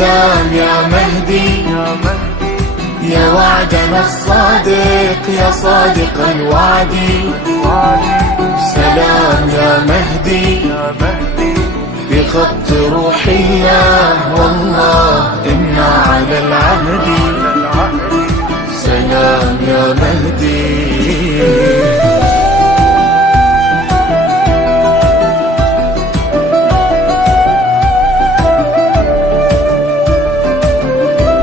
سلام يا مهدي يا وعدنا الصادق يا صادق الوعد. سلام يا مهدي في خط روح الله والله إنا على العهد.